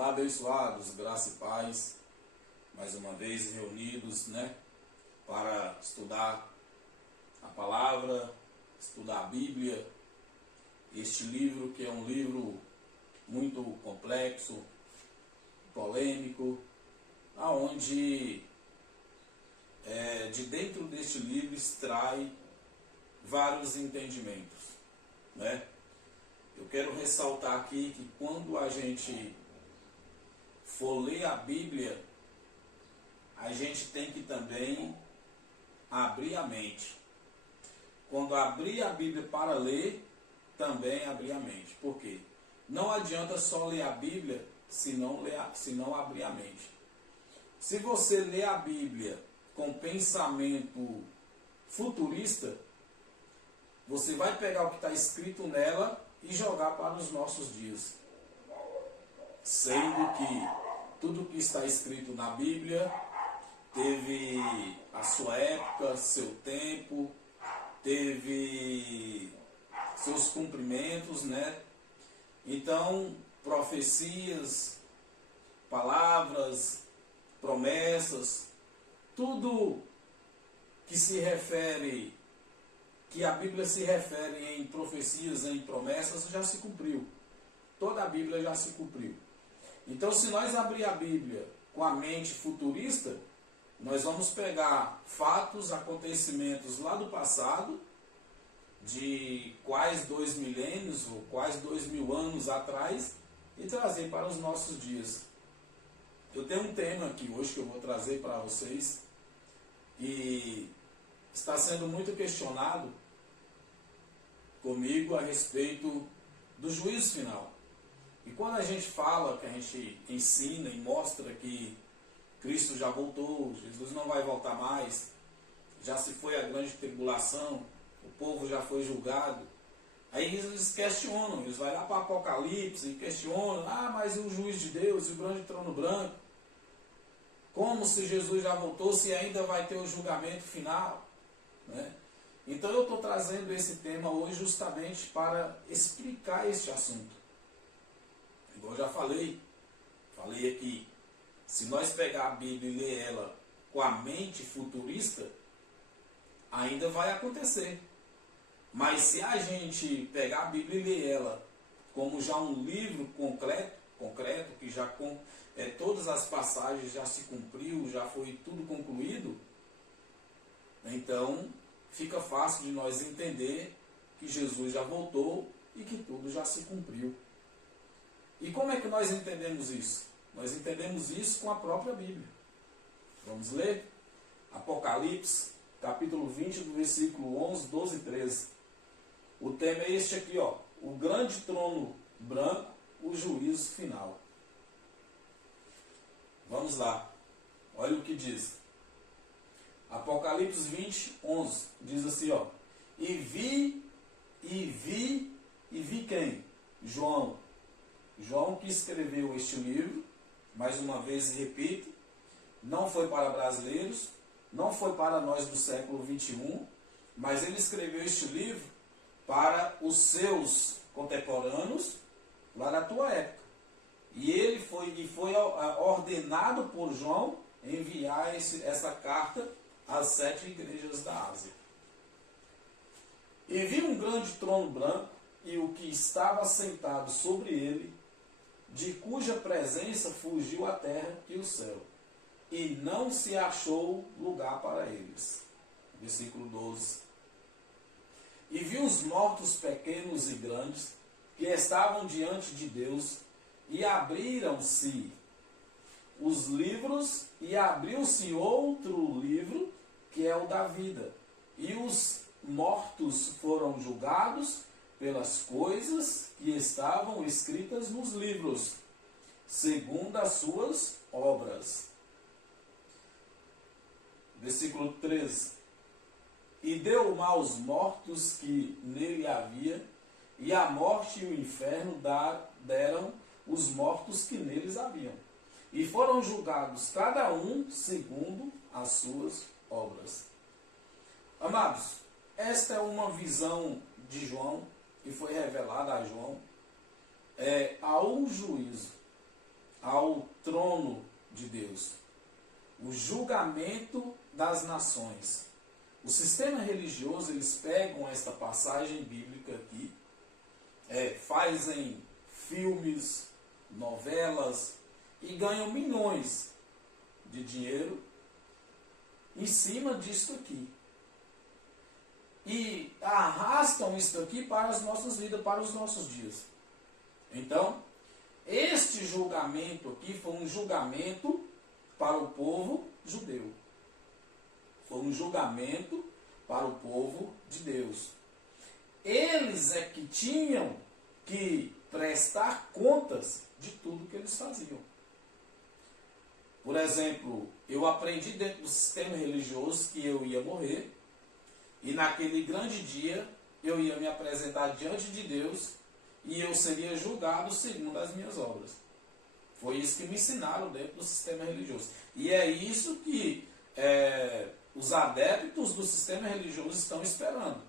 Olá, abençoados, graça e paz, mais uma vez reunidos, para estudar a palavra, estudar a Bíblia, este livro que é um livro muito complexo, polêmico, aonde de dentro deste livro extrai vários entendimentos, Eu quero ressaltar aqui que quando a gente for ler a Bíblia, a gente tem que também abrir a mente. Quando abrir a Bíblia para ler, também abrir a mente. Por quê? Não adianta só ler a Bíblia se não abrir a mente. Se você ler a Bíblia com pensamento futurista, você vai pegar o que está escrito nela e jogar para os nossos dias. Sendo que tudo que está escrito na Bíblia teve a sua época, seu tempo, teve seus cumprimentos, Então, profecias, palavras, promessas, tudo que se refere, que a Bíblia se refere em profecias, em promessas, já se cumpriu. Toda a Bíblia já se cumpriu. Então, se nós abrir a Bíblia com a mente futurista, nós vamos pegar fatos, acontecimentos lá do passado, de quais 2 milênios ou quais 2.000 anos atrás, e trazer para os nossos dias. Eu tenho um tema aqui hoje que eu vou trazer para vocês, e está sendo muito questionado comigo a respeito do juízo final. E quando a gente fala, que a gente ensina e mostra que Cristo já voltou, Jesus não vai voltar mais, já se foi a grande tribulação, o povo já foi julgado, aí eles questionam, eles vão lá para Apocalipse e questionam, mas o juiz de Deus e o grande trono branco, como se Jesus já voltou, se ainda vai ter o julgamento final, Então eu estou trazendo esse tema hoje justamente para explicar este assunto. Igual eu já falei aqui, se nós pegar a Bíblia e ler ela com a mente futurista, ainda vai acontecer. Mas se a gente pegar a Bíblia e ler ela como já um livro concreto, que já todas as passagens já se cumpriu, já foi tudo concluído, então fica fácil de nós entender que Jesus já voltou e que tudo já se cumpriu. E como é que nós entendemos isso? Nós entendemos isso com a própria Bíblia. Vamos ler? Apocalipse, capítulo 20, do versículo 11, 12 e 13. O tema é este aqui, o grande trono branco, o juízo final. Vamos lá. Olha o que diz. Apocalipse 20, 11. Diz assim, E vi quem? João. João que escreveu este livro, mais uma vez repito, não foi para brasileiros, não foi para nós do século 21, mas ele escreveu este livro para os seus contemporâneos lá da tua época. E ele foi ordenado por João enviar essa carta às 7 igrejas da Ásia. E vi um grande trono branco e o que estava sentado sobre ele, de cuja presença fugiu a terra e o céu, e não se achou lugar para eles. Versículo 12. E vi os mortos pequenos e grandes, que estavam diante de Deus, e abriram-se os livros, e abriu-se outro livro, que é o da vida. E os mortos foram julgados pelas coisas que estavam escritas nos livros, segundo as suas obras. Versículo 13. E deu mal aos mortos que nele havia, e a morte e o inferno deram os mortos que neles haviam. E foram julgados cada um segundo as suas obras. Amados, esta é uma visão de João, que foi revelada a João, há um juízo. ao trono de Deus. O julgamento das nações. O sistema religioso, eles pegam esta passagem bíblica aqui, fazem filmes, novelas e ganham milhões de dinheiro em cima disso aqui. E arrastam isso aqui para as nossas vidas, para os nossos dias. Então, este julgamento aqui foi um julgamento para o povo judeu. Foi um julgamento para o povo de Deus. Eles é que tinham que prestar contas de tudo que eles faziam. Por exemplo, eu aprendi dentro do sistema religioso que eu ia morrer e naquele grande dia eu ia me apresentar diante de Deus e eu seria julgado segundo as minhas obras. Foi isso que me ensinaram dentro do sistema religioso. E é isso que os adeptos do sistema religioso estão esperando.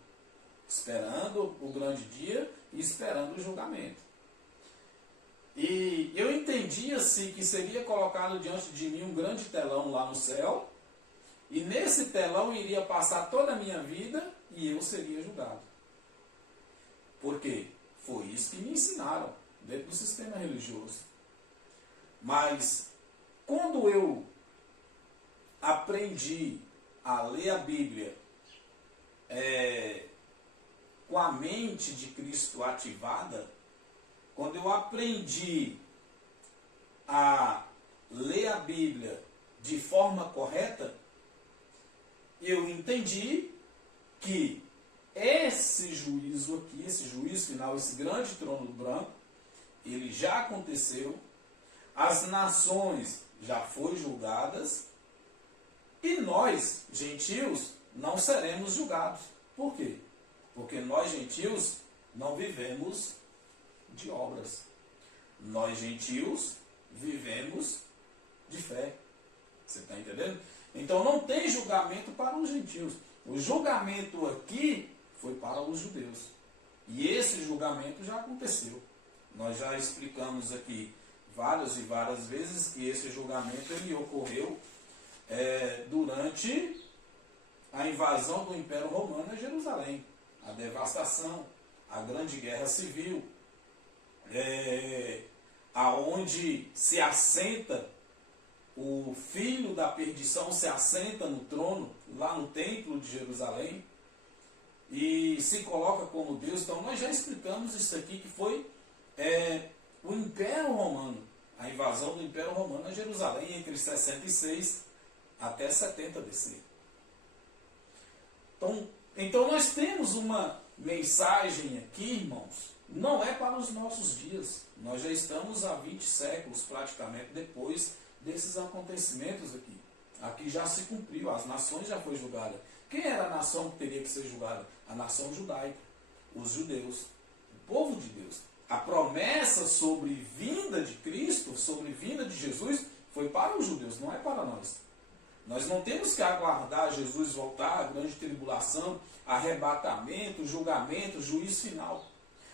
Esperando o grande dia e esperando o julgamento. E eu entendi assim que seria colocado diante de mim um grande telão lá no céu, e nesse telão iria passar toda a minha vida e eu seria julgado. Por quê? Foi isso que me ensinaram dentro do sistema religioso. Mas quando eu aprendi a ler a Bíblia com a mente de Cristo ativada, quando eu aprendi a ler a Bíblia de forma correta, eu entendi que esse juízo aqui, esse juízo final, esse grande trono branco, ele já aconteceu, as nações já foram julgadas, e nós, gentios, não seremos julgados. Por quê? Porque nós, gentios, não vivemos de obras. Nós, gentios, vivemos de fé. Você está entendendo? Então não tem julgamento para os gentios. O julgamento aqui foi para os judeus. E esse julgamento já aconteceu. Nós já explicamos aqui várias e várias vezes que esse julgamento ele ocorreu durante a invasão do Império Romano a Jerusalém. A devastação, a grande guerra civil, aonde se assenta o filho da perdição, se assenta no trono, lá no templo de Jerusalém, e se coloca como Deus. Então nós já explicamos isso aqui, que foi o Império Romano, a invasão do Império Romano a Jerusalém, entre 66 até 70 BC. Então nós temos uma mensagem aqui, irmãos, não é para os nossos dias. Nós já estamos há 20 séculos praticamente depois desses acontecimentos aqui. Aqui já se cumpriu, as nações já foram julgadas. Quem era a nação que teria que ser julgada? A nação judaica, os judeus, o povo de Deus. A promessa sobre vinda de Cristo, sobre vinda de Jesus, foi para os judeus, não é para nós. Nós não temos que aguardar Jesus voltar, a grande tribulação, arrebatamento, julgamento, juízo final.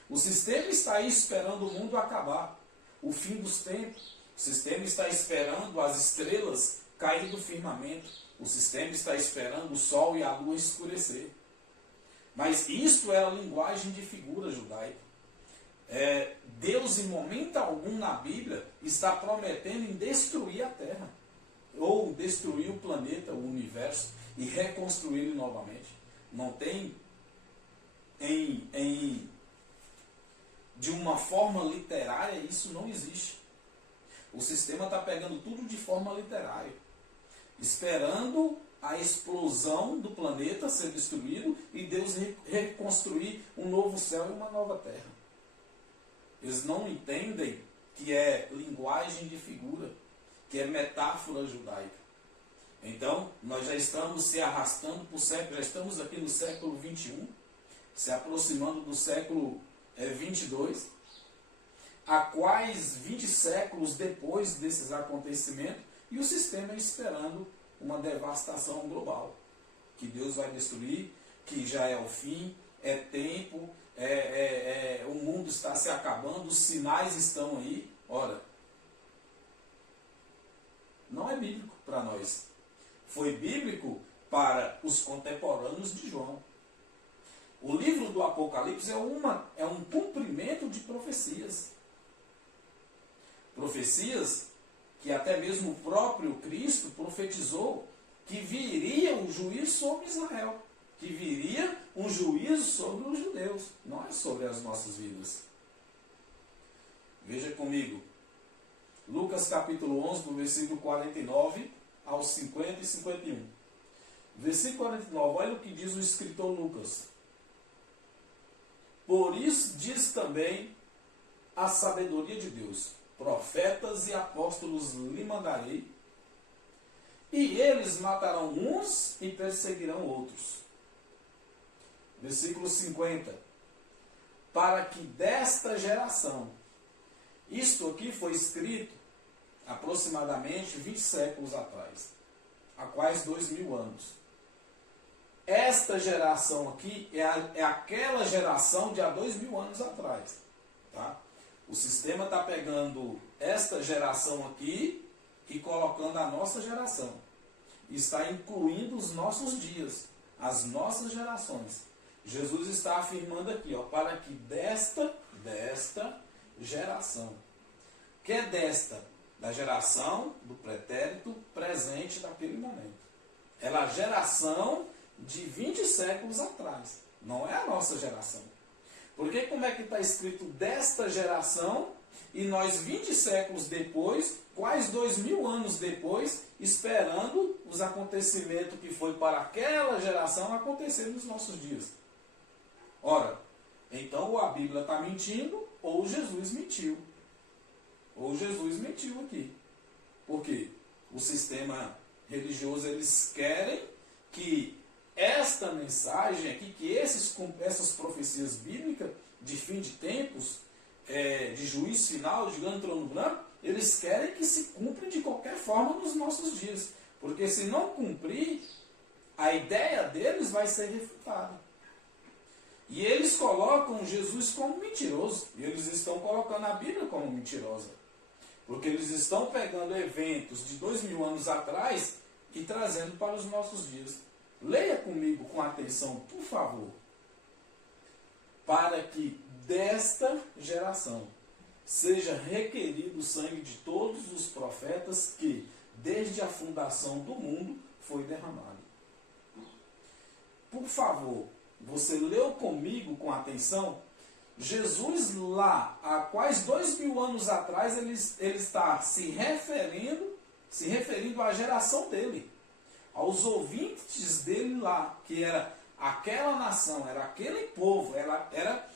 O sistema está aí esperando o mundo acabar, o fim dos tempos. O sistema está esperando as estrelas cair do firmamento. O sistema está esperando o sol e a lua escurecer. Mas isto é a linguagem de figura judaica. Deus, em momento algum na Bíblia, está prometendo em destruir a terra, ou destruir o planeta, o universo, e reconstruí-lo novamente. Não tem de uma forma literária, isso não existe. O sistema está pegando tudo de forma literária, esperando a explosão do planeta ser destruído e Deus reconstruir um novo céu e uma nova terra. Eles não entendem que é linguagem de figura, que é metáfora judaica. Então, nós já estamos se arrastando por século, já estamos aqui no século 21, se aproximando do século 22, a quais 20 séculos depois desses acontecimentos, e o sistema esperando uma devastação global, que Deus vai destruir, que já é o fim, é tempo, o mundo está se acabando, os sinais estão aí. Ora, nós. Foi bíblico para os contemporâneos de João. O livro do Apocalipse é um cumprimento de profecias. Profecias que até mesmo o próprio Cristo profetizou que viria um juízo sobre Israel, que viria um juízo sobre os judeus, não é sobre as nossas vidas. Veja comigo, Lucas capítulo 11, do versículo 49 aos 50 e 51. Versículo 49, olha o que diz o escritor Lucas. Por isso diz também a sabedoria de Deus: profetas e apóstolos lhe mandarei, e eles matarão uns e perseguirão outros. Versículo 50. Para que desta geração, isto aqui foi escrito aproximadamente 20 séculos atrás, há quase 2000 anos. Esta geração aqui é aquela geração de há 2000 anos atrás. Tá? O sistema está pegando esta geração aqui e colocando a nossa geração. Está incluindo os nossos dias, as nossas gerações. Jesus está afirmando aqui, ó, para que desta geração. Que é desta? Da geração do pretérito presente daquele momento. Ela é a geração de 20 séculos atrás. Não é a nossa geração. Porque como é que está escrito desta geração e nós 20 séculos depois, quase 2000 anos depois, esperando os acontecimentos que foi para aquela geração acontecer nos nossos dias? Ora, então ou a Bíblia está mentindo ou Jesus mentiu. Ou Jesus mentiu aqui. Por quê? O sistema religioso, eles querem que esta mensagem aqui, que essas profecias bíblicas de fim de tempos, de juízo final, de grande trono branco, eles querem que se cumpra de qualquer forma nos nossos dias. Porque se não cumprir, a ideia deles vai ser refutada. E eles colocam Jesus como mentiroso. E eles estão colocando a Bíblia como mentirosa. Porque eles estão pegando eventos de 2000 anos atrás e trazendo para os nossos dias. Leia comigo com atenção, por favor. Para que desta geração seja requerido o sangue de todos os profetas que, desde a fundação do mundo, foi derramado. Por favor, você leu comigo com atenção? Jesus lá, há quase 2000 anos atrás, ele está se referindo à geração dele, aos ouvintes dele lá, que era aquela nação, era aquele povo, era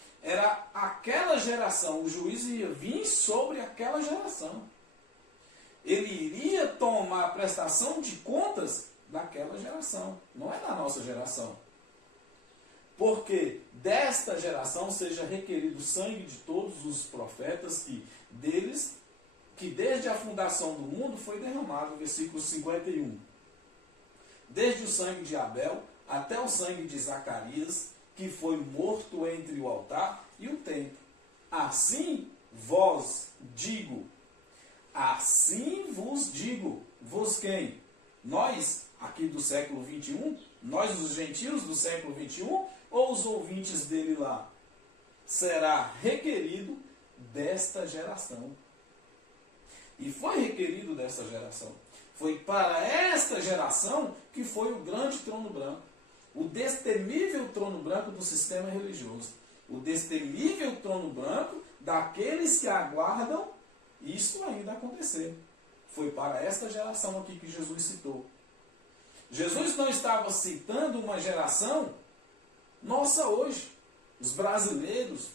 aquela geração. O juízo ia vir sobre aquela geração. Ele iria tomar a prestação de contas daquela geração, não é da nossa geração. Porque desta geração seja requerido o sangue de todos os profetas que desde a fundação do mundo foi derramado, versículo 51. Desde o sangue de Abel até o sangue de Zacarias, que foi morto entre o altar e o templo. Assim vos digo, vos quem? Nós, aqui do século 21, nós os gentios do século 21, ou os ouvintes dele lá? Será requerido desta geração. E foi requerido desta geração. Foi para esta geração que foi o grande trono branco. O destemível trono branco do sistema religioso. O destemível trono branco daqueles que aguardam isto ainda acontecer. Foi para esta geração aqui que Jesus citou. Jesus não estava citando uma geração nossa hoje. Os brasileiros,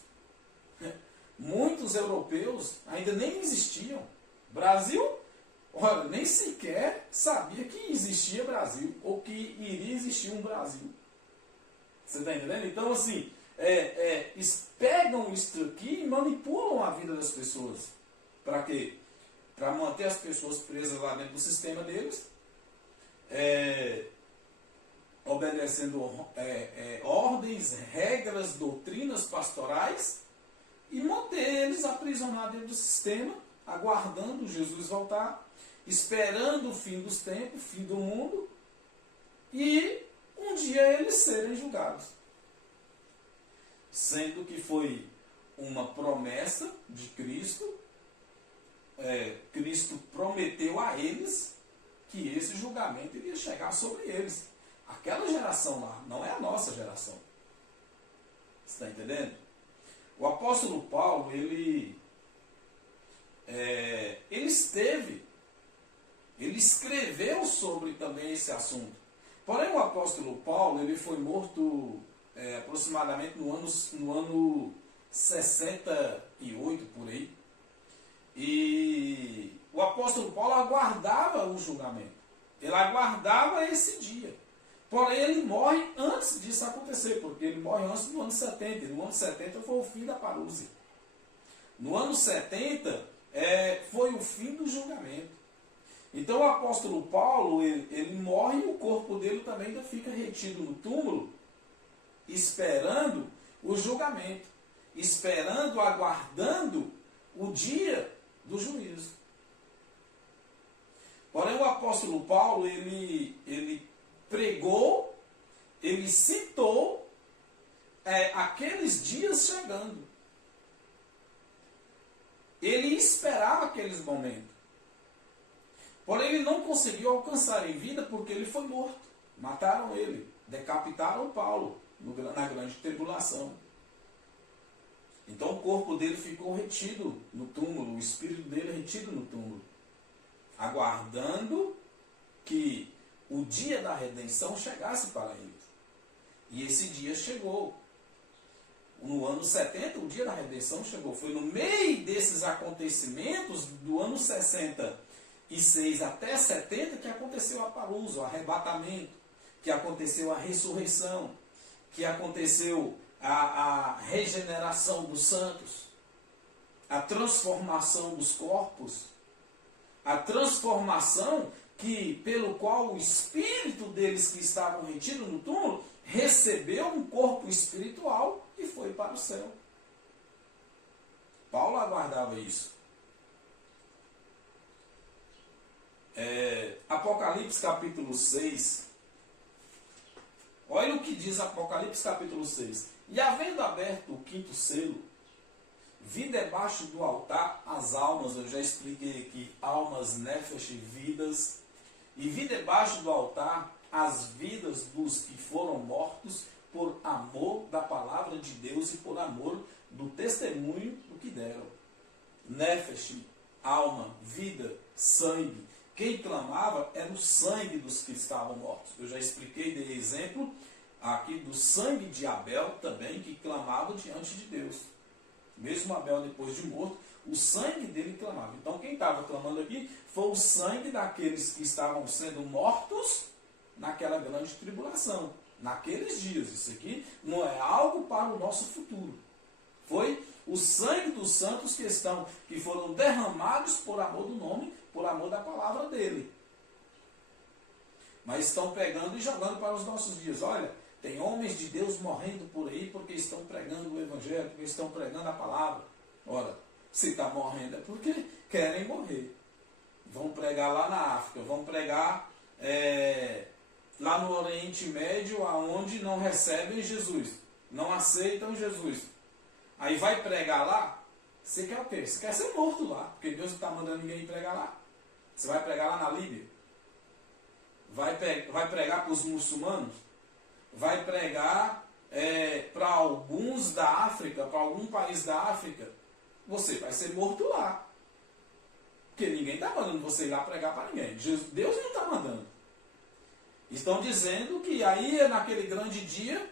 muitos europeus ainda nem existiam. Brasil, olha, nem sequer sabia que existia Brasil, ou que iria existir um Brasil. Você está entendendo? Então, assim, eles pegam isso aqui e manipulam a vida das pessoas. Para quê? Para manter as pessoas presas lá dentro do sistema deles, obedecendo ordens, regras, doutrinas pastorais, e manter eles aprisionados dentro do sistema, aguardando Jesus voltar esperando o fim dos tempos, fim do mundo, e um dia eles serem julgados. Sendo que foi uma promessa de Cristo, Cristo prometeu a eles que esse julgamento iria chegar sobre eles. Aquela geração lá, não é a nossa geração. Você está entendendo? O apóstolo Paulo, ele escreveu sobre também esse assunto. Porém, o apóstolo Paulo, ele foi morto aproximadamente no ano 68, por aí. E o apóstolo Paulo aguardava o julgamento. Ele aguardava esse dia. Porém, ele morre antes disso acontecer, porque ele morre antes do ano 70. E no ano 70 foi o fim da parúzia. No ano 70 foi o fim do julgamento. Então o apóstolo Paulo, ele morre e o corpo dele também ainda fica retido no túmulo, esperando o julgamento, esperando, aguardando o dia do juízo. Porém, o apóstolo Paulo, ele pregou, ele citou aqueles dias chegando. Ele esperava aqueles momentos. Porém, ele não conseguiu alcançar em vida porque ele foi morto. Mataram ele, decapitaram Paulo na grande tribulação. Então o corpo dele ficou retido no túmulo, o espírito dele retido no túmulo, aguardando que o dia da redenção chegasse para ele. E esse dia chegou. No ano 70, o dia da redenção chegou. Foi no meio desses acontecimentos, do ano 66 até 70, que aconteceu a parousia, o arrebatamento, que aconteceu a ressurreição, que aconteceu a regeneração dos santos, a transformação dos corpos, a transformação pelo qual o espírito deles que estavam retidos no túmulo recebeu um corpo espiritual e foi para o céu. Paulo aguardava isso. Apocalipse capítulo 6. Olha o que diz Apocalipse capítulo 6. E havendo aberto o quinto selo, vi debaixo do altar as almas, eu já expliquei aqui, almas, nefesh, vidas, e vi debaixo do altar as vidas dos que foram mortos por amor da palavra de Deus e por amor do testemunho do que deram. Nefesh, alma, vida, sangue. Quem clamava era o sangue dos que estavam mortos. Eu já expliquei, dei exemplo aqui do sangue de Abel também, que clamava diante de Deus. Mesmo Abel, depois de morto, o sangue dele clamava. Então quem estava clamando aqui foi o sangue daqueles que estavam sendo mortos naquela grande tribulação, naqueles dias. Isso aqui não é algo para o nosso futuro. Foi o sangue dos santos que foram derramados por amor do nome, por amor da palavra dele. Mas estão pegando e jogando para os nossos dias. Olha, tem homens de Deus morrendo por aí porque estão pregando o Evangelho, porque estão pregando a palavra. Ora, se está morrendo é porque querem morrer. Vão pregar lá na África, vão pregar lá no Oriente Médio, aonde não recebem Jesus, não aceitam Jesus. Aí vai pregar lá, você quer o quê? Você quer ser morto lá, porque Deus não está mandando ninguém pregar lá. Você vai pregar lá na Líbia? Vai pregar para os muçulmanos? Vai pregar para alguns da África, para algum país da África? Você vai ser morto lá. Porque ninguém está mandando você ir lá pregar para ninguém. Deus não está mandando. Estão dizendo que aí, naquele grande dia,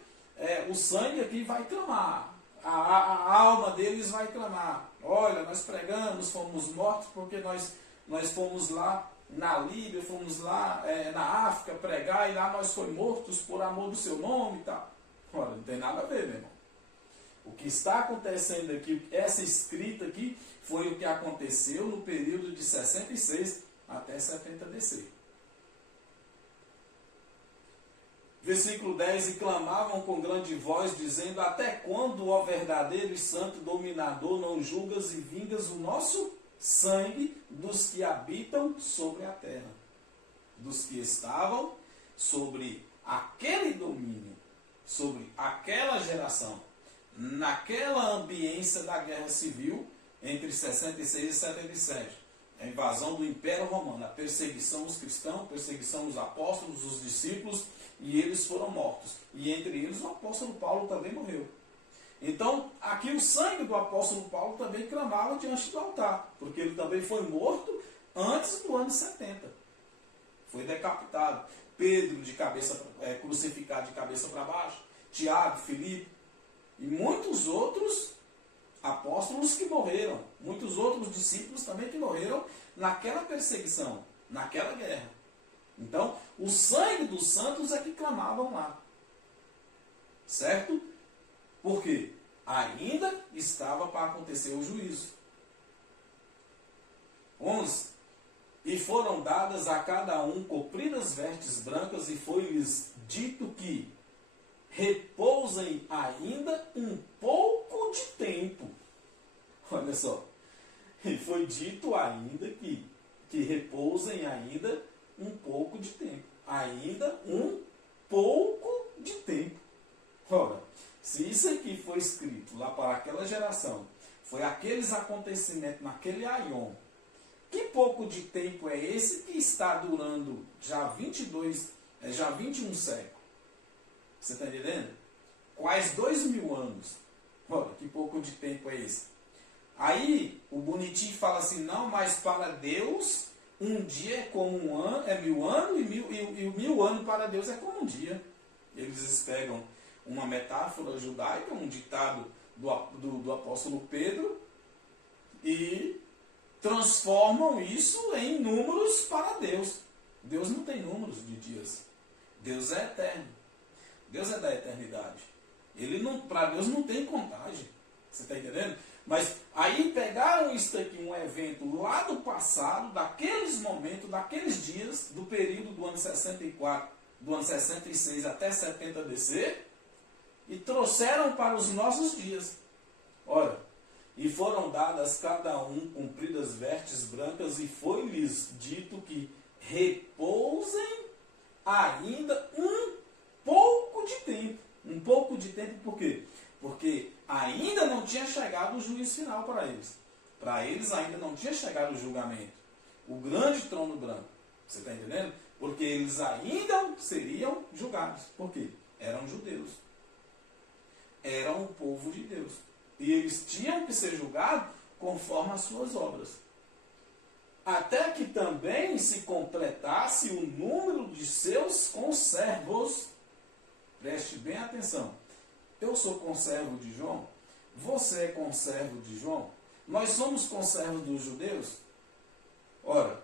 o sangue aqui vai clamar. A alma deles vai clamar. Olha, nós pregamos, fomos mortos porque nós fomos lá na Líbia, fomos lá na África pregar, e lá nós fomos mortos por amor do seu nome e tal. Olha, não tem nada a ver, meu irmão. O que está acontecendo aqui, essa escrita aqui, foi o que aconteceu no período de 66 até 70 DC. Versículo 10, e clamavam com grande voz, dizendo, até quando, ó verdadeiro e santo dominador, não julgas e vingas o nosso sangue dos que habitam sobre a terra, dos que estavam sobre aquele domínio, sobre aquela geração, naquela ambiência da guerra civil entre 66 e 77. A invasão do Império Romano, a perseguição aos cristãos, a perseguição aos apóstolos, os discípulos, e eles foram mortos. E entre eles o apóstolo Paulo também morreu. Então, aqui o sangue do apóstolo Paulo também clamava diante do altar, porque ele também foi morto antes do ano 70. Foi decapitado. Pedro crucificado de cabeça para baixo, Tiago, Filipe e muitos outros apóstolos que morreram, muitos outros discípulos também que morreram naquela perseguição, naquela guerra. Então, o sangue dos santos é que clamavam lá. Certo? Porque ainda estava para acontecer o juízo. 11. E foram dadas a cada um compridas vestes brancas, e foi-lhes dito que repousem ainda um pouco de tempo. Olha só. E foi dito ainda que repousem ainda um pouco de tempo. Ainda um pouco de tempo. Ora, se isso aqui foi escrito lá para aquela geração, foi aqueles acontecimentos naquele aion, que pouco de tempo é esse que está durando já 21 séculos? Você está entendendo? Quais 2000 anos? Ora, que pouco de tempo é esse? Aí, o bonitinho fala assim, não, mas para Deus, um dia é como um ano, é 1000 anos, e 1000 anos para Deus é como um dia. Eles pegam uma metáfora judaica, um ditado do apóstolo Pedro, e transformam isso em números para Deus. Deus não tem números de dias. Deus é eterno. Deus é da eternidade. Para Deus não tem contagem. Você está entendendo? Mas aí pegaram isso aqui, um evento lá do passado, daqueles momentos, daqueles dias, do período do ano 64, do ano 66 até 70 DC, e trouxeram para os nossos dias. Ora, e foram dadas cada um compridas vestes brancas, e foi-lhes dito que repousem ainda um pouco de tempo. Um pouco de tempo por quê? Porque ainda não tinha chegado o juízo final para eles. Para eles ainda não tinha chegado o julgamento. O grande trono branco. Você está entendendo? Porque eles ainda seriam julgados. Por quê? Eram judeus. Eram o povo de Deus. E eles tinham que ser julgados conforme as suas obras. Até que também se completasse o número de seus conservos. Preste bem atenção. Eu sou conservo de João. Você é conservo de João. Nós somos conservos dos judeus. Ora,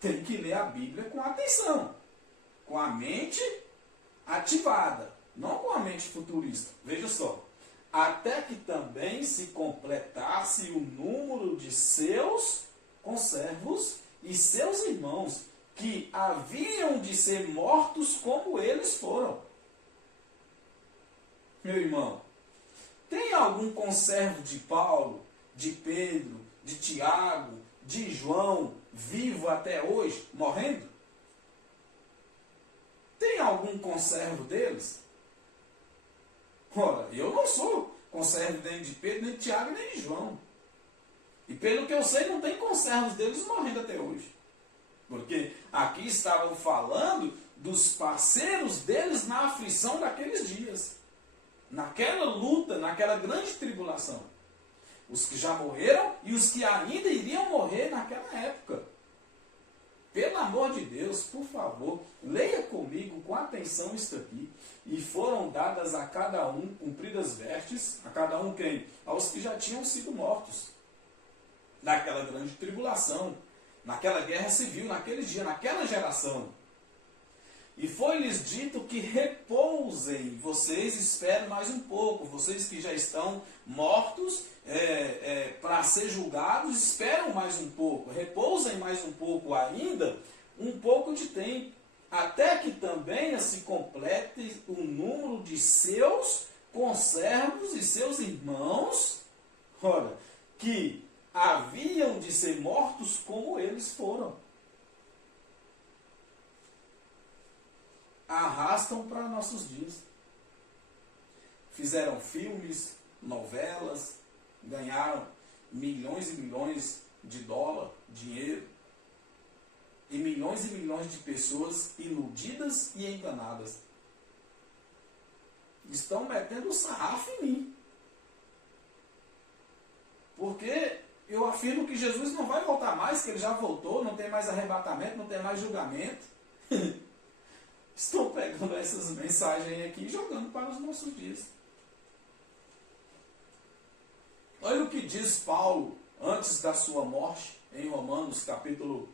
tem que ler a Bíblia com atenção. Com a mente ativada. Não com a mente futurista. Veja só. Até que também se completasse o número de seus conservos e seus irmãos, que haviam de ser mortos como eles foram. Meu irmão, tem algum conservo de Paulo, de Pedro, de Tiago, de João, vivo até hoje, morrendo? Tem algum conservo deles? Ora, eu não sou conservo nem de Pedro, nem de Tiago, nem de João. E pelo que eu sei, não tem conservos deles morrendo até hoje. Porque aqui estavam falando dos parceiros deles na aflição daqueles dias. Naquela luta, naquela grande tribulação. Os que já morreram e os que ainda iriam morrer naquela época. Pelo amor de Deus, por favor, leia comigo com atenção isto aqui. E foram dadas a cada um compridas vestes, a cada um quem? Aos que já tinham sido mortos. Naquela grande tribulação, naquela guerra civil, naquele dia, naquela geração. E foi-lhes dito que repousem, vocês esperem mais um pouco, vocês que já estão mortos para ser julgados, esperam mais um pouco, repousem mais um pouco ainda, um pouco de tempo, até que também se complete o número de seus conservos e seus irmãos, ora, que haviam de ser mortos como eles foram. Arrastam para nossos dias. Fizeram filmes, novelas, ganharam milhões e milhões de dólares, dinheiro, e milhões de pessoas iludidas e enganadas. Estão metendo o sarrafo em mim. Porque eu afirmo que Jesus não vai voltar mais, que ele já voltou, não tem mais arrebatamento, não tem mais julgamento. Estão pegando essas mensagens aqui e jogando para os nossos dias. Olha o que diz Paulo antes da sua morte, em Romanos capítulo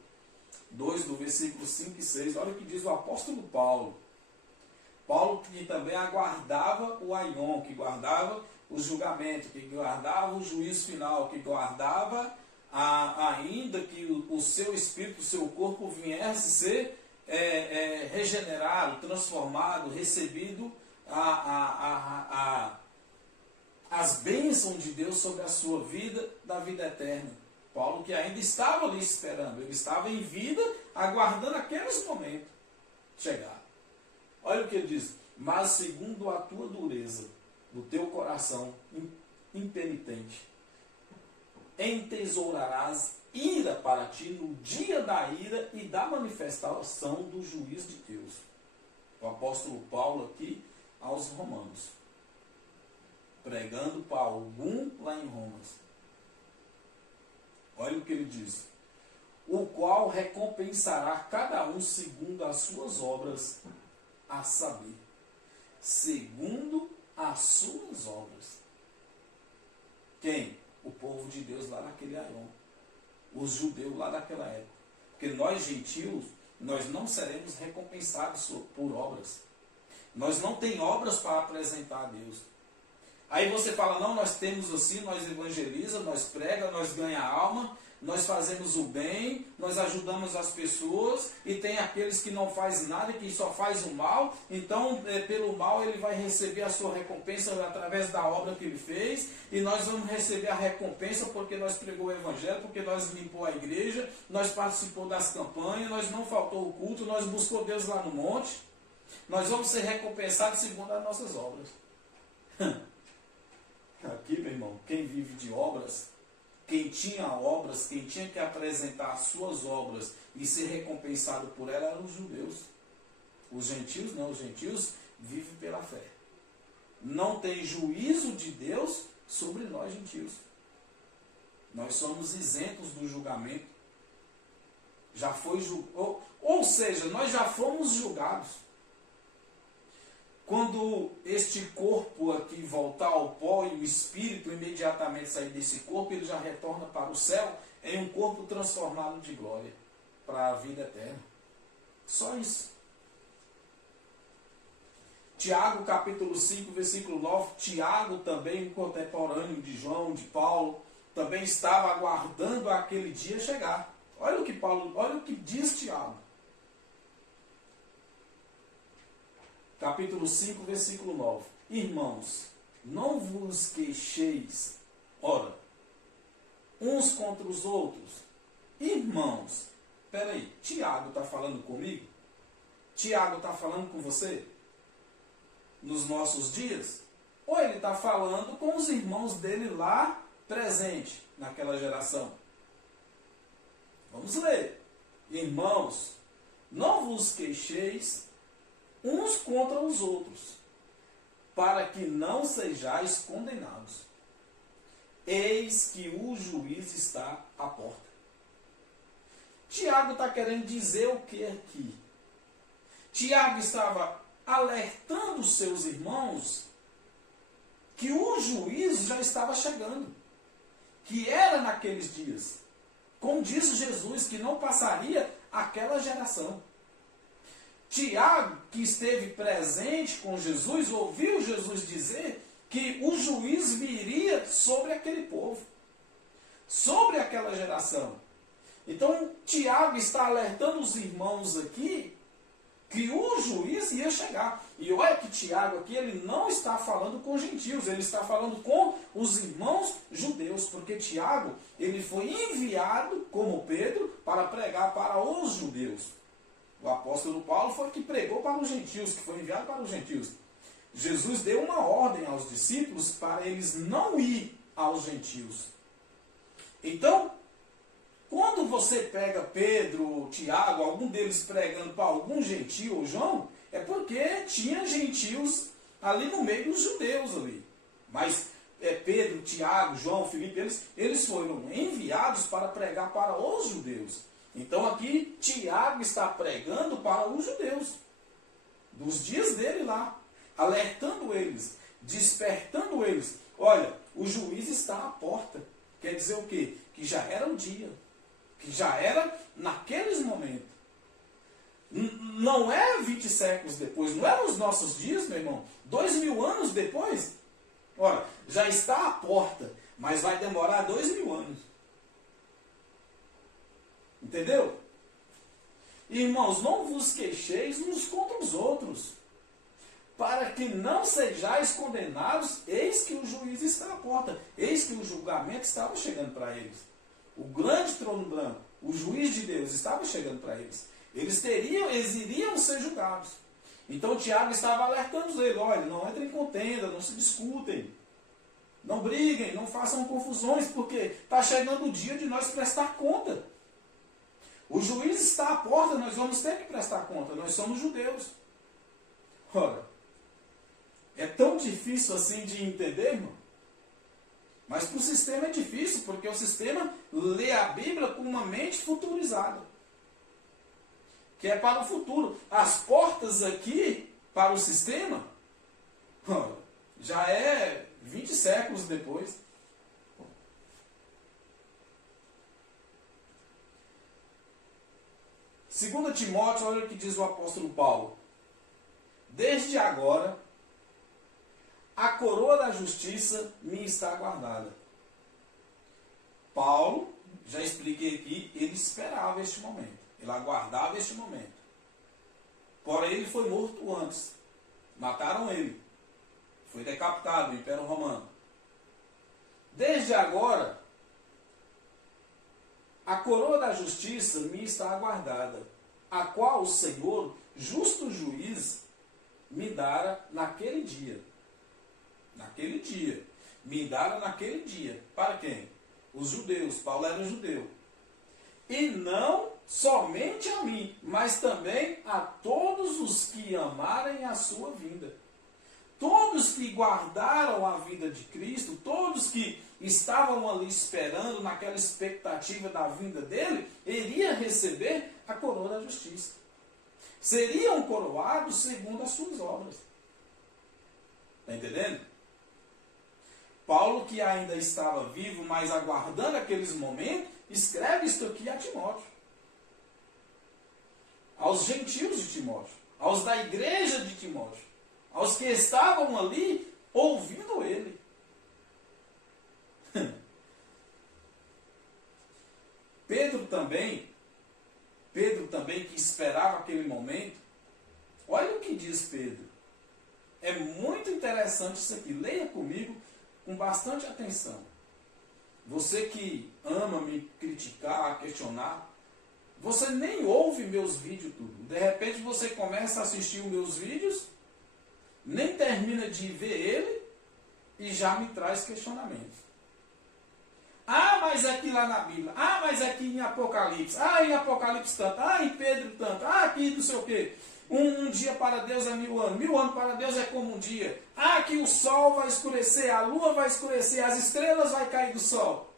2, do versículo 5 e 6. Olha o que diz o apóstolo Paulo. Paulo que também aguardava o aion, que guardava o julgamento, que guardava o juízo final, que guardava ainda que o seu espírito, o seu corpo viesse ser regenerado, transformado, recebido as bênçãos de Deus sobre a sua vida, da vida eterna. Paulo que ainda estava ali esperando, ele estava em vida, aguardando aqueles momentos chegar. Olha o que ele diz: mas segundo a tua dureza, do teu coração impenitente, entesourarás ira para ti no dia da ira e da manifestação do juízo de Deus. O apóstolo Paulo aqui aos Romanos, pregando para algum lá em Romas. Olha o que ele diz: o qual recompensará cada um segundo as suas obras, a saber, segundo as suas obras. Quem? O povo de Deus lá naquele aion. Os judeus lá daquela época. Porque nós, gentios, nós não seremos recompensados por obras. Nós não temos obras para apresentar a Deus. Aí você fala: não, nós temos assim, nós evangelizamos, nós pregamos, nós ganhamos alma, nós fazemos o bem, nós ajudamos as pessoas, e tem aqueles que não fazem nada, que só faz o mal, então pelo mal ele vai receber a sua recompensa através da obra que ele fez, e nós vamos receber a recompensa porque nós pregou o evangelho, porque nós limpou a igreja, nós participou das campanhas, nós não faltou o culto, nós buscou Deus lá no monte, nós vamos ser recompensados segundo as nossas obras. Aqui, meu irmão, quem vive de obras, quem tinha obras, quem tinha que apresentar as suas obras e ser recompensado por elas eram os judeus. Os gentios não, os gentios vivem pela fé. Não tem juízo de Deus sobre nós, gentios. Nós somos isentos do julgamento. Já foi ou seja, nós já fomos julgados. Quando este corpo aqui voltar ao pó e o espírito imediatamente sair desse corpo, ele já retorna para o céu em um corpo transformado de glória para a vida eterna. Só isso. Tiago capítulo 5, versículo 9. Tiago também, um contemporâneo de João, de Paulo, também estava aguardando aquele dia chegar. Olha o que diz Tiago. Capítulo 5, versículo 9. Irmãos, não vos queixeis, ora, uns contra os outros. Irmãos, peraí, Tiago está falando comigo? Tiago está falando com você? Nos nossos dias? Ou ele está falando com os irmãos dele lá presente, naquela geração? Vamos ler. Irmãos, não vos queixeis uns contra os outros, para que não sejais condenados. Eis que o juiz está à porta. Tiago está querendo dizer o que aqui? Tiago estava alertando os seus irmãos que o juízo já estava chegando, que era naqueles dias. Como diz Jesus, que não passaria aquela geração. Tiago, que esteve presente com Jesus, ouviu Jesus dizer que o juiz viria sobre aquele povo, sobre aquela geração. Então, Tiago está alertando os irmãos aqui que o juiz ia chegar. E olha que Tiago aqui, ele não está falando com gentios, ele está falando com os irmãos judeus, porque Tiago, ele foi enviado, como Pedro, para pregar para os judeus. O apóstolo Paulo foi que pregou para os gentios, que foi enviado para os gentios. Jesus deu uma ordem aos discípulos para eles não ir aos gentios. Então, quando você pega Pedro, Tiago, algum deles pregando para algum gentio ou João, é porque tinha gentios ali no meio dos judeus ali. Mas Pedro, Tiago, João, Filipe, eles foram enviados para pregar para os judeus. Então aqui Tiago está pregando para os judeus, dos dias dele lá, alertando eles, despertando eles. Olha, o juiz está à porta. Quer dizer o quê? Que já era o dia, que já era naqueles momentos. Não é 20 séculos depois, não é nos nossos dias, meu irmão. 2000 anos depois, ora, já está à porta, mas vai demorar 2000 anos. Entendeu? Irmãos, não vos queixeis uns contra os outros, para que não sejais condenados, eis que o juiz está à porta, eis que o julgamento estava chegando para eles. O grande trono branco, o juiz de Deus, estava chegando para eles. Eles iriam ser julgados. Então Tiago estava alertando eles, olha, não entrem em contenda, não se discutem, não briguem, não façam confusões, porque está chegando o dia de nós prestar conta. O juiz está à porta, nós vamos ter que prestar conta, nós somos judeus. Ora, é tão difícil assim de entender, irmão? Mas para o sistema é difícil, porque o sistema lê a Bíblia com uma mente futurizada, que é para o futuro. As portas aqui, para o sistema, já é 20 séculos depois. Segundo Timóteo, olha o que diz o apóstolo Paulo. Desde agora, a coroa da justiça me está guardada. Paulo, já expliquei aqui, ele esperava este momento. Ele aguardava este momento. Porém, ele foi morto antes. Mataram ele. Foi decapitado no Império Romano. Desde agora, a coroa da justiça me está aguardada, a qual o Senhor, justo juiz, me dará naquele dia. Naquele dia. Me dará naquele dia. Para quem? Os judeus. Paulo era judeu. E não somente a mim, mas também a todos os que amarem a sua vinda. Todos que guardaram a vida de Cristo, todos que estavam ali esperando, naquela expectativa da vinda dele, iria receber a coroa da justiça. Seriam coroados segundo as suas obras. Está entendendo? Paulo, que ainda estava vivo, mas aguardando aqueles momentos, escreve isto aqui a Timóteo. Aos gentios de Timóteo. Aos da igreja de Timóteo. Aos que estavam ali ouvindo ele. Pedro também que esperava aquele momento, olha o que diz Pedro. É muito interessante isso aqui. Leia comigo com bastante atenção. Você que ama me criticar, questionar, você nem ouve meus vídeos tudo. De repente você começa a assistir os meus vídeos, nem termina de ver ele e já me traz questionamentos. Ah, mas aqui lá na Bíblia. Ah, mas aqui em Apocalipse. Ah, em Apocalipse tanto. Ah, em Pedro tanto. Ah, aqui não sei o quê. Um dia para Deus é 1000 anos. 1000 anos para Deus é como um dia. Ah, aqui o sol vai escurecer, a lua vai escurecer, as estrelas vai cair do sol.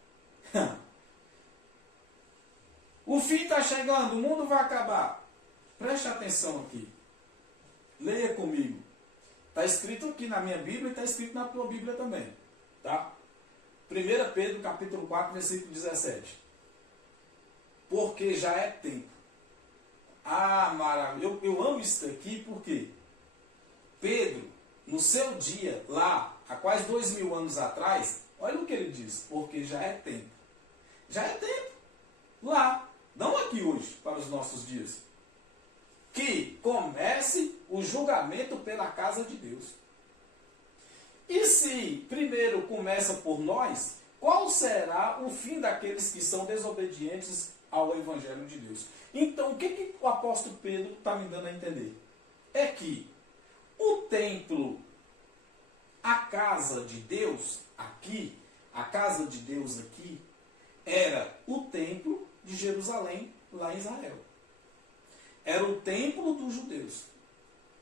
O fim está chegando, o mundo vai acabar. Preste atenção aqui. Leia comigo. Está escrito aqui na minha Bíblia e está escrito na tua Bíblia também. Tá? 1 Pedro capítulo 4, versículo 17. Porque já é tempo. Ah, maravilha. Eu amo isso aqui porque Pedro, no seu dia, lá, há quase 2000 anos atrás, olha o que ele diz. Porque já é tempo. Já é tempo. Lá. Não aqui hoje, para os nossos dias. Que comece o julgamento pela casa de Deus. E se primeiro começa por nós, qual será o fim daqueles que são desobedientes ao Evangelho de Deus? Então, o que o apóstolo Pedro está me dando a entender? É que o templo, a casa de Deus aqui, a casa de Deus aqui, era o templo de Jerusalém, lá em Israel. Era o templo dos judeus,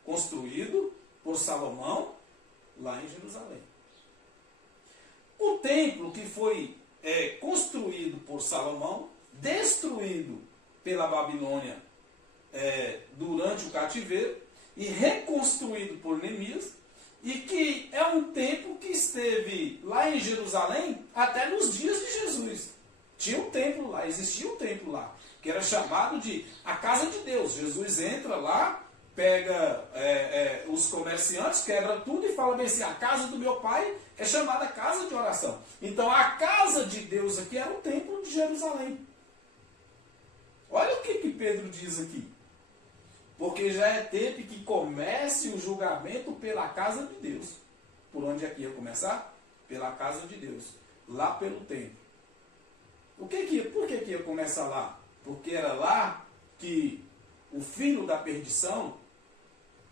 construído por Salomão, lá em Jerusalém. O templo que foi construído por Salomão, destruído pela Babilônia durante o cativeiro e reconstruído por Neemias, e que é um templo que esteve lá em Jerusalém até nos dias de Jesus. Tinha um templo lá, existia um templo lá, que era chamado de a casa de Deus. Jesus entra lá, pega os comerciantes, quebra tudo e fala bem assim, a casa do meu pai é chamada casa de oração. Então a casa de Deus aqui era o templo de Jerusalém. Olha o que Pedro diz aqui. Porque já é tempo que comece o julgamento pela casa de Deus. Por onde é que ia começar? Pela casa de Deus. Lá pelo templo. Por que ia começar lá? Porque era lá que o filho da perdição,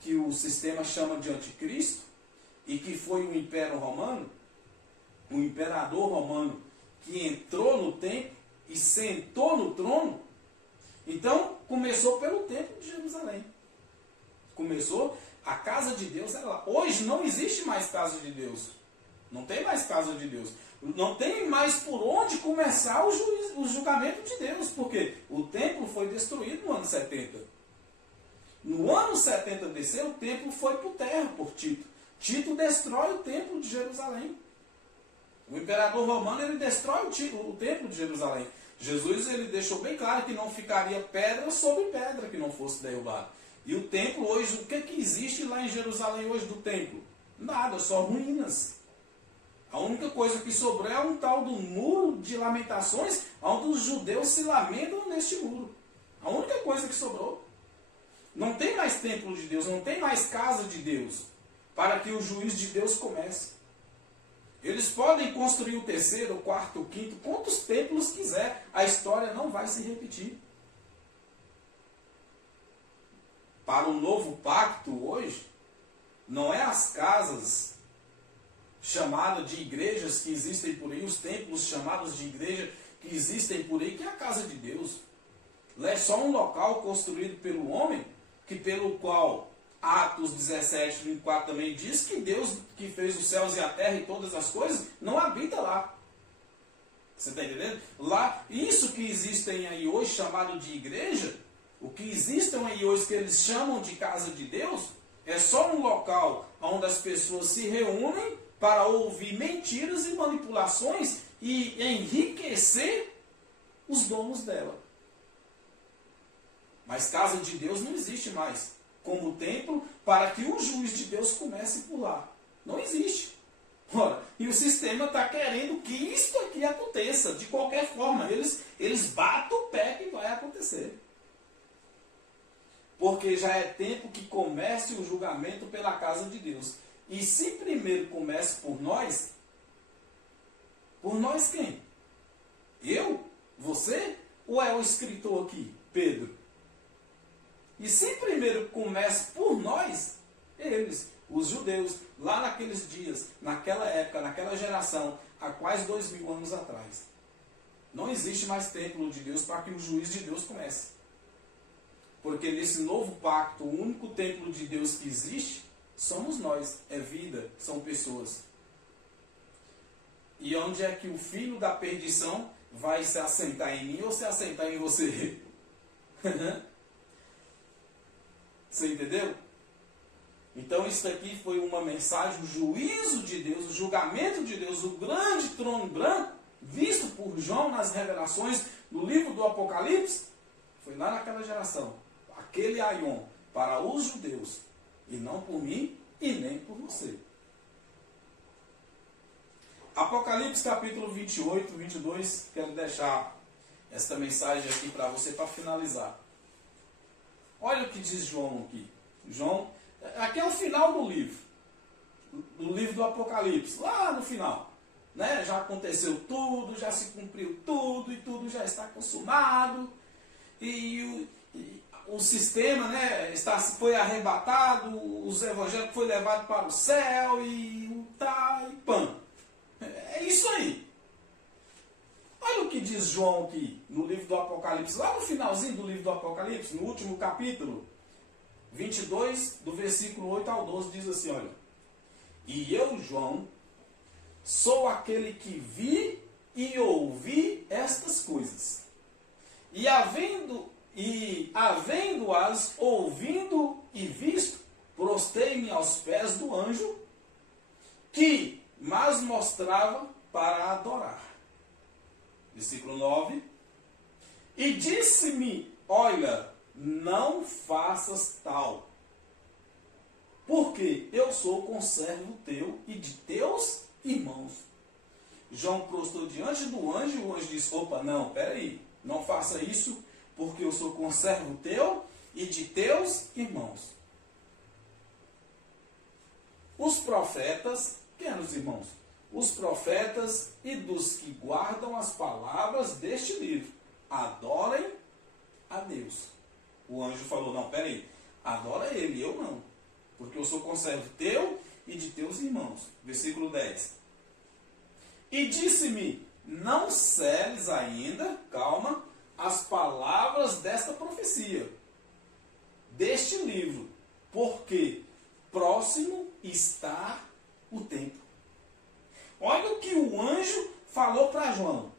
que o sistema chama de anticristo, e que foi o Império Romano, o imperador romano, que entrou no templo e sentou no trono. Então, começou pelo templo de Jerusalém. Começou, a casa de Deus era lá. Hoje não existe mais casa de Deus. Não tem mais casa de Deus. Não tem mais por onde começar o julgamento de Deus, porque o templo foi destruído no ano 70. No ano 70 BC, o templo foi por terra por Tito. Tito destrói o templo de Jerusalém. O imperador romano ele destrói o templo de Jerusalém. Jesus ele deixou bem claro que não ficaria pedra sobre pedra que não fosse derrubado. E o templo hoje, o que existe lá em Jerusalém hoje do templo? Nada, só ruínas. A única coisa que sobrou é um tal do muro de lamentações, onde os judeus se lamentam neste muro. A única coisa que sobrou. Não tem mais templo de Deus, não tem mais casa de Deus, para que o juiz de Deus comece. Eles podem construir o terceiro, o quarto, o quinto, quantos templos quiser, a história não vai se repetir. Para o novo pacto hoje, não é as casas chamadas de igrejas que existem por aí, os templos chamados de igreja que existem por aí, que é a casa de Deus. É só um local construído pelo homem, que pelo qual Atos 17, 24 também diz que Deus que fez os céus e a terra e todas as coisas, não habita lá. Você está entendendo? Lá, isso que existem aí hoje chamado de igreja, o que existem aí hoje que eles chamam de casa de Deus, é só um local onde as pessoas se reúnem para ouvir mentiras e manipulações e enriquecer os donos dela. Mas casa de Deus não existe mais como templo para que o juiz de Deus comece por lá. Não existe. Ora, e o sistema está querendo que isto aqui aconteça de qualquer forma. Eles batem o pé que vai acontecer. Porque já é tempo que comece o julgamento pela casa de Deus. E se primeiro comece por nós quem? Eu? Você? Ou é o escritor aqui, Pedro? E se primeiro comece por nós, eles, os judeus, lá naqueles dias, naquela época, naquela geração, há quase 2000 anos atrás. Não existe mais templo de Deus para que o juiz de Deus comece. Porque nesse novo pacto, o único templo de Deus que existe, somos nós. É vida, são pessoas. E onde é que o filho da perdição vai se assentar em mim ou se assentar em você? Você entendeu? Então isso aqui foi uma mensagem, o juízo de Deus, o julgamento de Deus, o grande trono branco, visto por João nas revelações do livro do Apocalipse, foi lá naquela geração. Aquele aion para os judeus, e não por mim e nem por você. Apocalipse capítulo 28, 22, quero deixar esta mensagem aqui para você para finalizar. Olha o que diz João aqui. João, aqui é o final do livro do Apocalipse, lá no final. Né? Já aconteceu tudo, já se cumpriu tudo, e tudo já está consumado. E o sistema, né, foi arrebatado, os evangélicos foram levados para o céu, e pã. É isso aí. Olha o que diz João aqui no livro do Apocalipse, lá no finalzinho do livro do Apocalipse, no último capítulo, 22, do versículo 8 ao 12, diz assim, olha: E eu, João, sou aquele que vi e ouvi estas coisas. E havendo-as ouvindo e visto, prostei-me aos pés do anjo que mas mostrava para adorar. Versículo 9. E disse-me, olha, não faças tal, porque eu sou conservo teu e de teus irmãos. João prostrou diante do anjo, e o anjo disse, opa, não, peraí, não faça isso, porque eu sou conservo teu e de teus irmãos. Os profetas, quem eram os irmãos? Os profetas e dos que guardam as palavras deste livro, adorem a Deus. O anjo falou, não, peraí, adora ele, eu não, porque eu sou conservo teu e de teus irmãos. Versículo 10. E disse-me, não seles ainda, calma, as palavras desta profecia, deste livro, porque próximo está o tempo. Olha o que o anjo falou para João,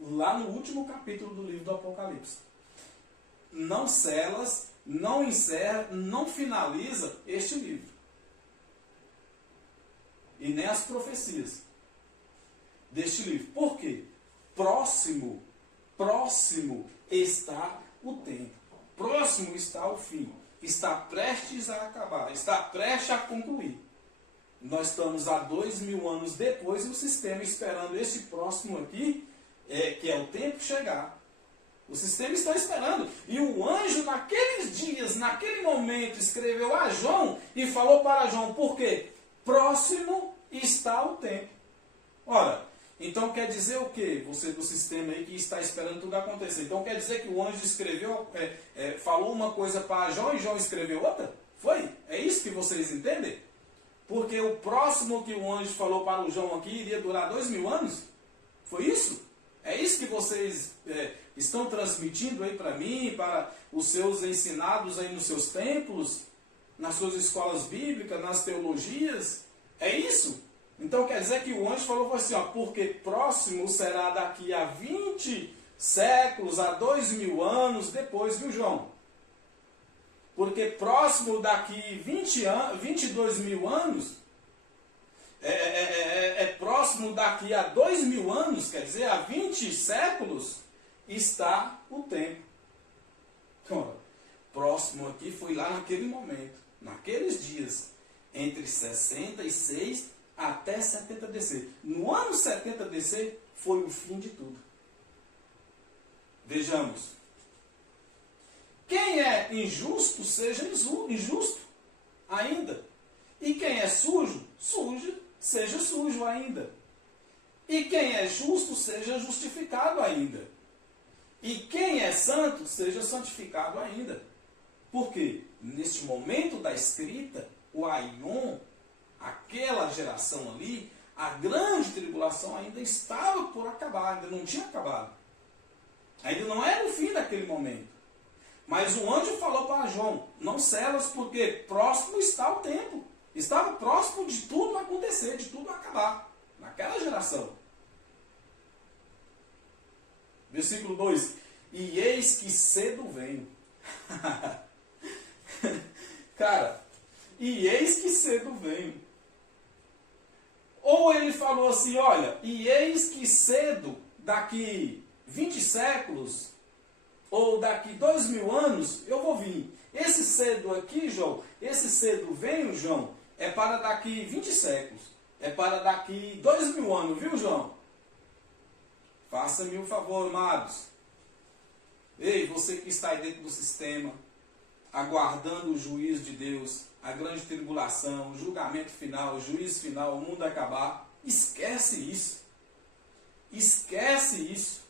lá no último capítulo do livro do Apocalipse. Não selas, não encerra, não finaliza este livro. E nem as profecias deste livro. Por quê? Próximo está o tempo. Próximo está o fim. Está prestes a acabar. Está prestes a concluir. Nós estamos há 2000 anos depois e o sistema esperando esse próximo aqui, que é o tempo, chegar. O sistema está esperando. E o anjo, naqueles dias, naquele momento, escreveu a João e falou para João, por quê? Próximo está o tempo. Ora, então quer dizer o quê? Você do sistema aí que está esperando tudo acontecer. Então quer dizer que o anjo escreveu, falou uma coisa para João e João escreveu outra? Foi? É isso que vocês entendem? Porque o próximo que o anjo falou para o João aqui iria durar 2000 anos? Foi isso? É isso que vocês estão transmitindo aí para mim, para os seus ensinados aí nos seus templos, nas suas escolas bíblicas, nas teologias? É isso? Então quer dizer que o anjo falou assim, ó, porque próximo será daqui a 20 séculos, a 2000 anos depois, viu, João? Porque próximo daqui 22 mil anos, próximo daqui a 2000 anos, quer dizer, a 20 séculos, está o tempo. Então, próximo aqui foi lá naquele momento, naqueles dias, entre 66 até 70 DC. No ano 70 DC foi o fim de tudo. Vejamos. Quem é injusto, seja injusto ainda. E quem é sujo, seja sujo ainda. E quem é justo, seja justificado ainda. E quem é santo, seja santificado ainda. Por quê? Neste momento da escrita, o Aion, aquela geração ali, a grande tribulação ainda estava por acabar, ainda não tinha acabado. Ainda não era o fim daquele momento. Mas o anjo falou para João, não celas, porque próximo está o tempo. Estava próximo de tudo acontecer, de tudo acabar. Naquela geração. Versículo 2. E eis que cedo venho. Cara, e eis que cedo venho. Ou ele falou assim, olha, e eis que cedo, daqui 20 séculos, ou daqui 2000 anos, eu vou vir. Esse cedo aqui, João, esse cedo venho, João, é para daqui 20 séculos. É para daqui 2000 anos, viu, João? Faça-me um favor, amados. Ei, você que está aí dentro do sistema, aguardando o juízo de Deus, a grande tribulação, o julgamento final, o juízo final, o mundo acabar. Esquece isso. Esquece isso.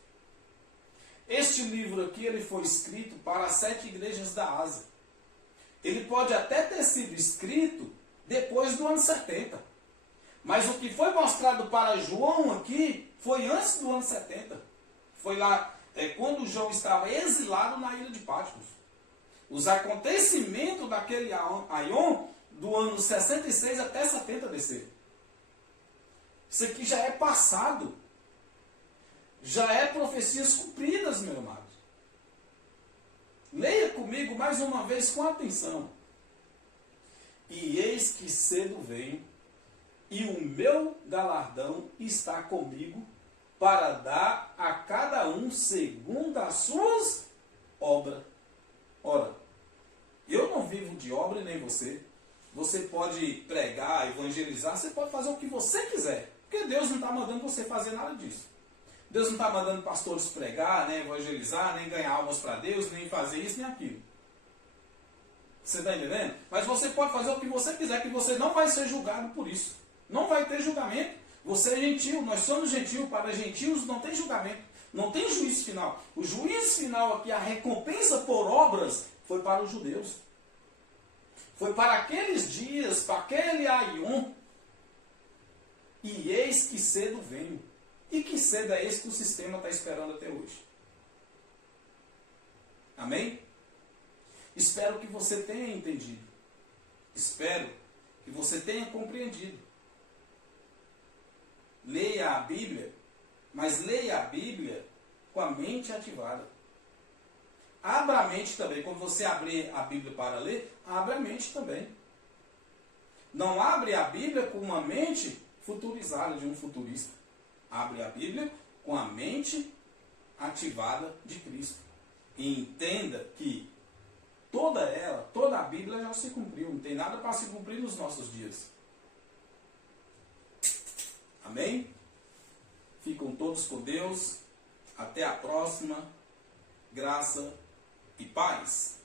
Este livro aqui ele foi escrito para as 7 igrejas da Ásia. Ele pode até ter sido escrito depois do ano 70. Mas o que foi mostrado para João aqui foi antes do ano 70. Foi lá quando João estava exilado na ilha de Patmos. Os acontecimentos daquele aion do ano 66 até 70 BC. Isso aqui já é passado. Já é profecias cumpridas, meu amado. Leia comigo mais uma vez com atenção. E eis que cedo venho, e o meu galardão está comigo, para dar a cada um segundo as suas obras. Ora, eu não vivo de obra nem você. Você pode pregar, evangelizar, você pode fazer o que você quiser. Porque Deus não está mandando você fazer nada disso. Deus não está mandando pastores pregar, nem evangelizar, nem ganhar almas para Deus, nem fazer isso, nem aquilo. Você está entendendo? Mas você pode fazer o que você quiser, que você não vai ser julgado por isso. Não vai ter julgamento. Você é gentil, nós somos gentil. Para gentios não tem julgamento. Não tem juízo final. O juízo final aqui, a recompensa por obras, foi para os judeus. Foi para aqueles dias, para aquele aion. E eis que cedo venho. E que cedo é esse que o sistema está esperando até hoje? Amém? Espero que você tenha entendido. Espero que você tenha compreendido. Leia a Bíblia, mas leia a Bíblia com a mente ativada. Abra a mente também. Quando você abrir a Bíblia para ler, abra a mente também. Não abre a Bíblia com uma mente futurizada de um futurista. Abre a Bíblia com a mente ativada de Cristo. E entenda que toda a Bíblia já se cumpriu. Não tem nada para se cumprir nos nossos dias. Amém? Ficam todos com Deus. Até a próxima. Graça e paz.